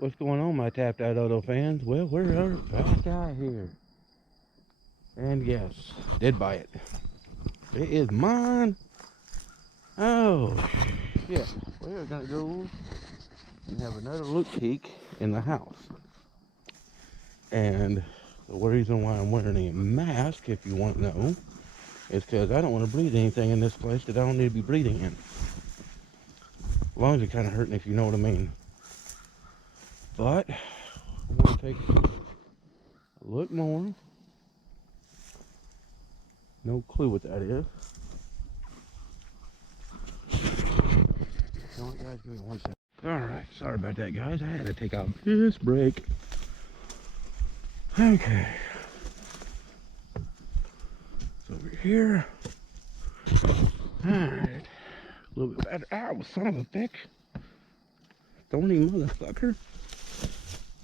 What's going on, my Tapped Out Auto fans? Well, we're back out here. And yes, did buy it. It is mine. Oh, shit. We're going to go and have another look peek in the house. And the reason why I'm wearing a mask, if you want to know, is because I don't want to breathe anything in this place that I don't need to be breathing in. Lungs are kind of hurting, if you know what I mean. But I want to take a look more. No clue what that is. Guys, give me 1 second. Alright, sorry about that, guys. I had to take out this break. Okay. So over here. Alright. A little bit better. Ow, son of a bitch. Thorny motherfucker.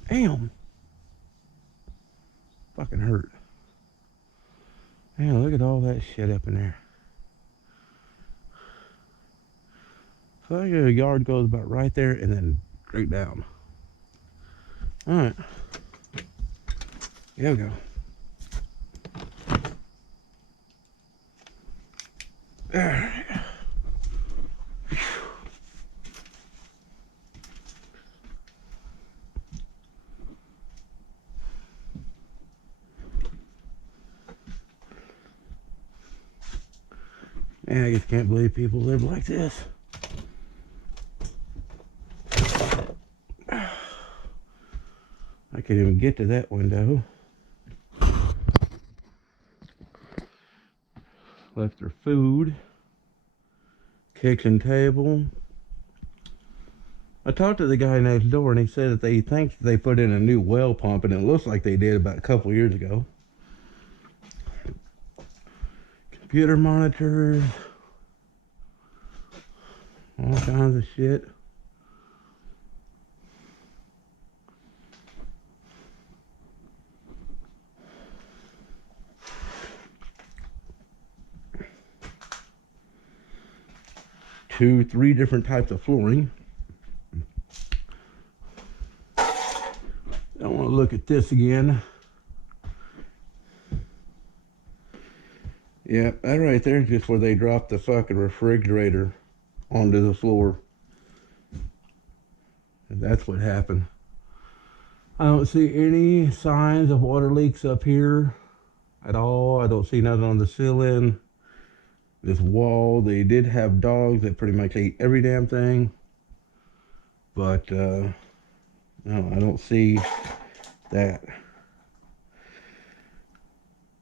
Damn. Fucking hurt. Man, look at all that shit up in there. So the yard goes about right there and then straight down. Alright. Here we go. Alright. Man, I just can't believe people live like this. I can't even get to that window. Left their food. Kitchen table. I talked to the guy next door and he said that they think they put in a new well pump, and it looks like they did about a couple years ago. Computer monitors. All kinds of shit. Three different types of flooring. I want to look at this again. Yeah, that right there is just where they dropped the fucking refrigerator onto the floor. And that's what happened. I don't see any signs of water leaks up here at all. I don't see nothing on the ceiling. This wall, they did have dogs that pretty much ate every damn thing. But, no, I don't see that.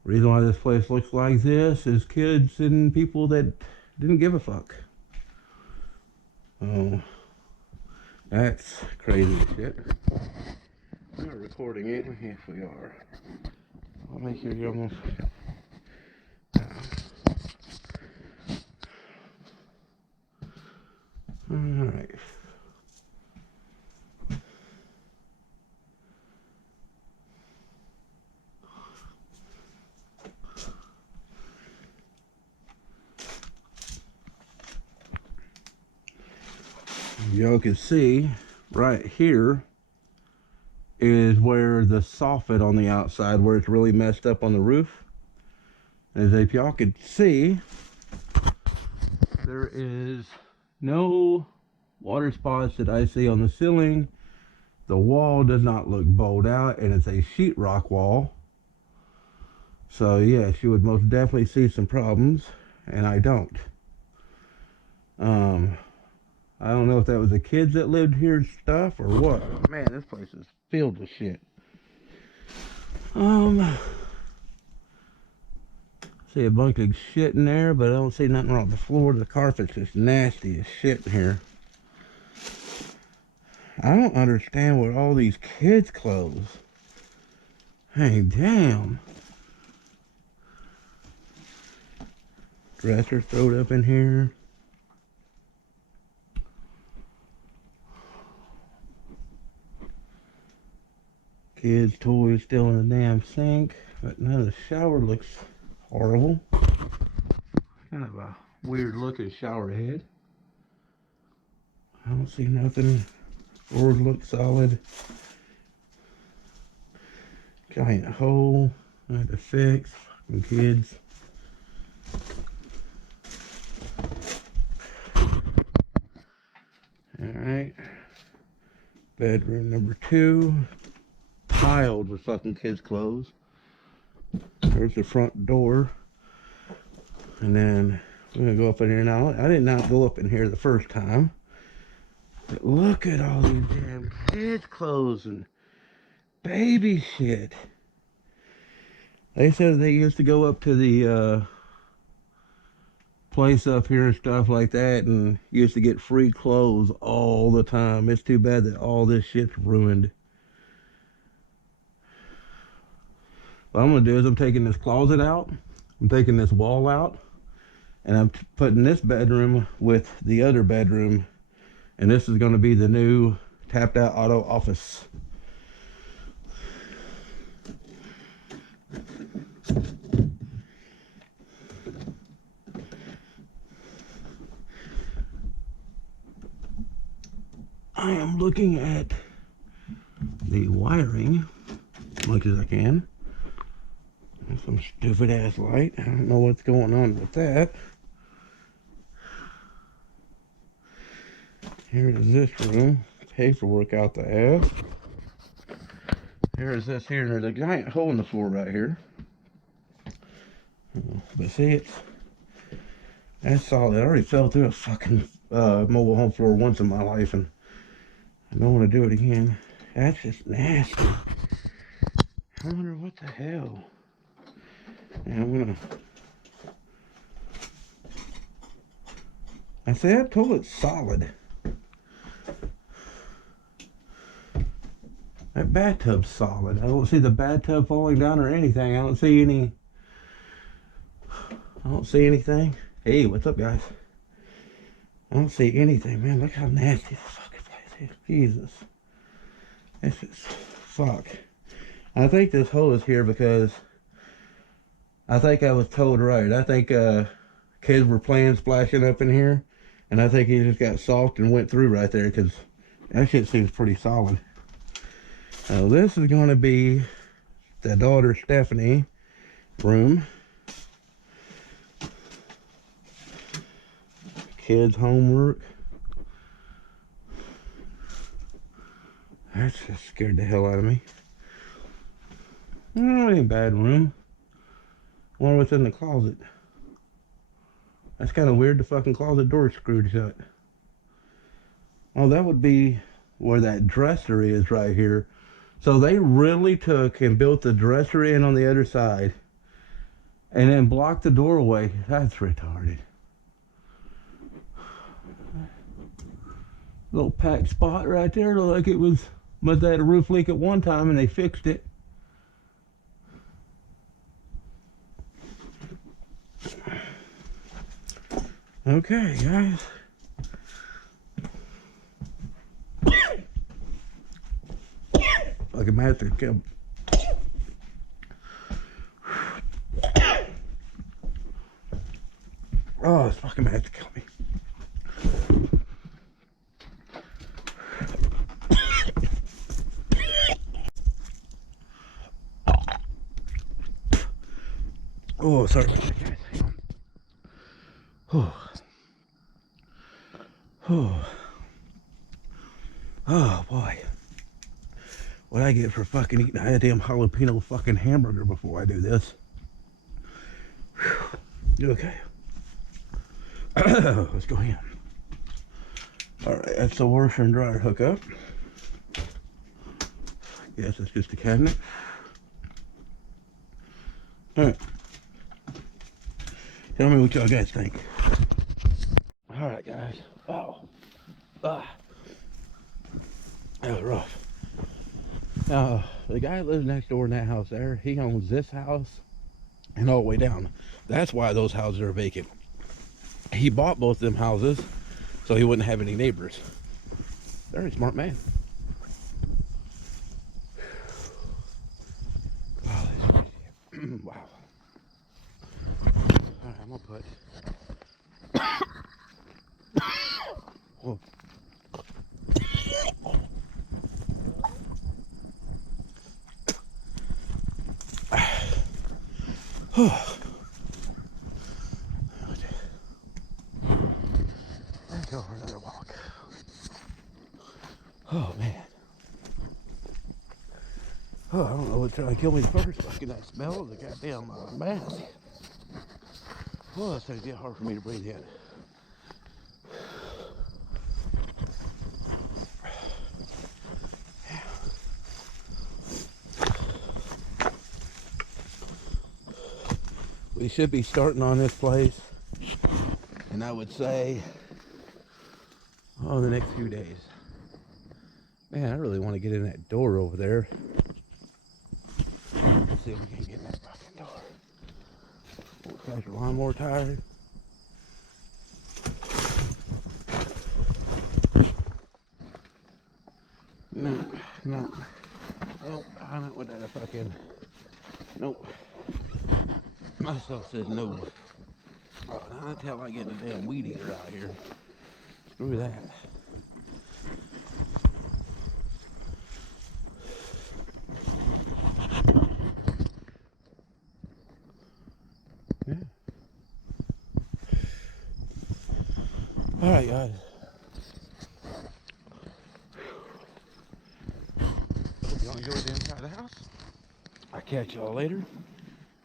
Reason why this place looks like this is kids and people that didn't give a fuck. Oh, that's crazy shit. We're not recording it. Yes, we are. I'll make sure you're almost. Alright. Y'all can see right here is where the soffit on the outside, where it's really messed up on the roof. As if y'all could see, there is no water spots that I see on the ceiling. The wall does not look bowed out, and it's a sheetrock wall. So yes, you would most definitely see some problems, and I don't. I don't know if that was the kids that lived here and stuff or what. Man, this place is filled with shit. See a bunch of shit in there, but I don't see nothing wrong with the floor. The carpet's just nasty as shit in here. I don't understand what all these kids' clothes. Hey, damn. Dresser thrown up in here. Kids' toys still in the damn sink. But none of the shower looks horrible. Kind of a weird looking shower head. I don't see nothing Floors look solid. Giant hole. I had to fix. Fucking kids. Alright. Bedroom number 2. Piled with fucking kids' clothes. There's the front door. And then we're gonna go up in here now. I did not go up in here the first time. But look at all these damn kids' clothes and baby shit. They said they used to go up to the place up here and stuff like that and used to get free clothes all the time. It's too bad that all this shit's ruined. What I'm gonna do is I'm taking this closet out, I'm taking this wall out, and I'm putting this bedroom with the other bedroom, and this is gonna be the new tapped out auto office. I am looking at the wiring as much as I can. Some stupid ass light. I don't know what's going on with that. Here's this room. Paperwork out the ass. Here's this here. There's a giant hole in the floor right here. But see, that's solid. I already fell through a fucking mobile home floor once in my life, and I don't want to do it again. That's just nasty. I wonder what the hell. And I'm gonna. I say that toilet's solid. That bathtub's solid. I don't see the bathtub falling down or anything. I don't see anything. Hey, what's up, guys? I don't see anything, man. Look how nasty this fucking place is. Jesus. This is fuck. I think this hole is here because I think I was told right. I think kids were playing splashing up in here, and I think he just got soft and went through right there because that shit seems pretty solid. Now this is going to be the daughter Stephanie room. Kids homework. That just scared the hell out of me. Oh, ain't a bad room. Wonder what's in the closet. That's kind of weird. The fucking closet door screwed shut. Oh, that would be where that dresser is right here. So they really took and built the dresser in on the other side and then blocked the doorway. That's retarded. Little packed spot right there. Looked like it was, must have had a roof leak at one time and they fixed it. Okay, guys. Fucking master killed. Oh, it's fucking master killed me. Oh, sorry about that, guys. Hang on. Oh. Oh. Oh, boy. What I get for fucking eating a damn jalapeno fucking hamburger before I do this. Whew. Okay. Let's go in. Alright, that's the washer and dryer hookup. Yes, it's just a cabinet. Alright. Tell me what y'all guys think. Alright, guys. Oh. Ah. That was rough. The guy that lives next door in that house there, he owns this house and all the way down. That's why those houses are vacant. He bought both of them houses so he wouldn't have any neighbors. Very smart man. Wow, that's crazy. Wow. Alright, I'm gonna put whoa. Let's go for another walk. Oh man. Oh, I don't know what's trying to kill me first. Fucking that smell of the goddamn mask. Oh, it's gonna get hard for me to breathe in. We should be starting on this place, and I would say, oh, the next few days. Man, I really want to get in that door over there. Let's see if we can get in that fucking door. Guys are lawnmower tired. No. Nope, I'm not with that fucking. Nope. Myself says no. Oh, now until I get a damn weed eater out here. Screw that. Yeah. All right, guys. Hope y'all enjoyed the inside of the house. I'll catch y'all later.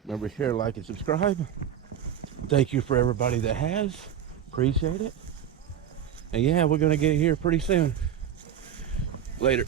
Remember, share, like, and subscribe. Thank you for everybody that has. Appreciate it. And yeah, we're going to get here pretty soon. Later.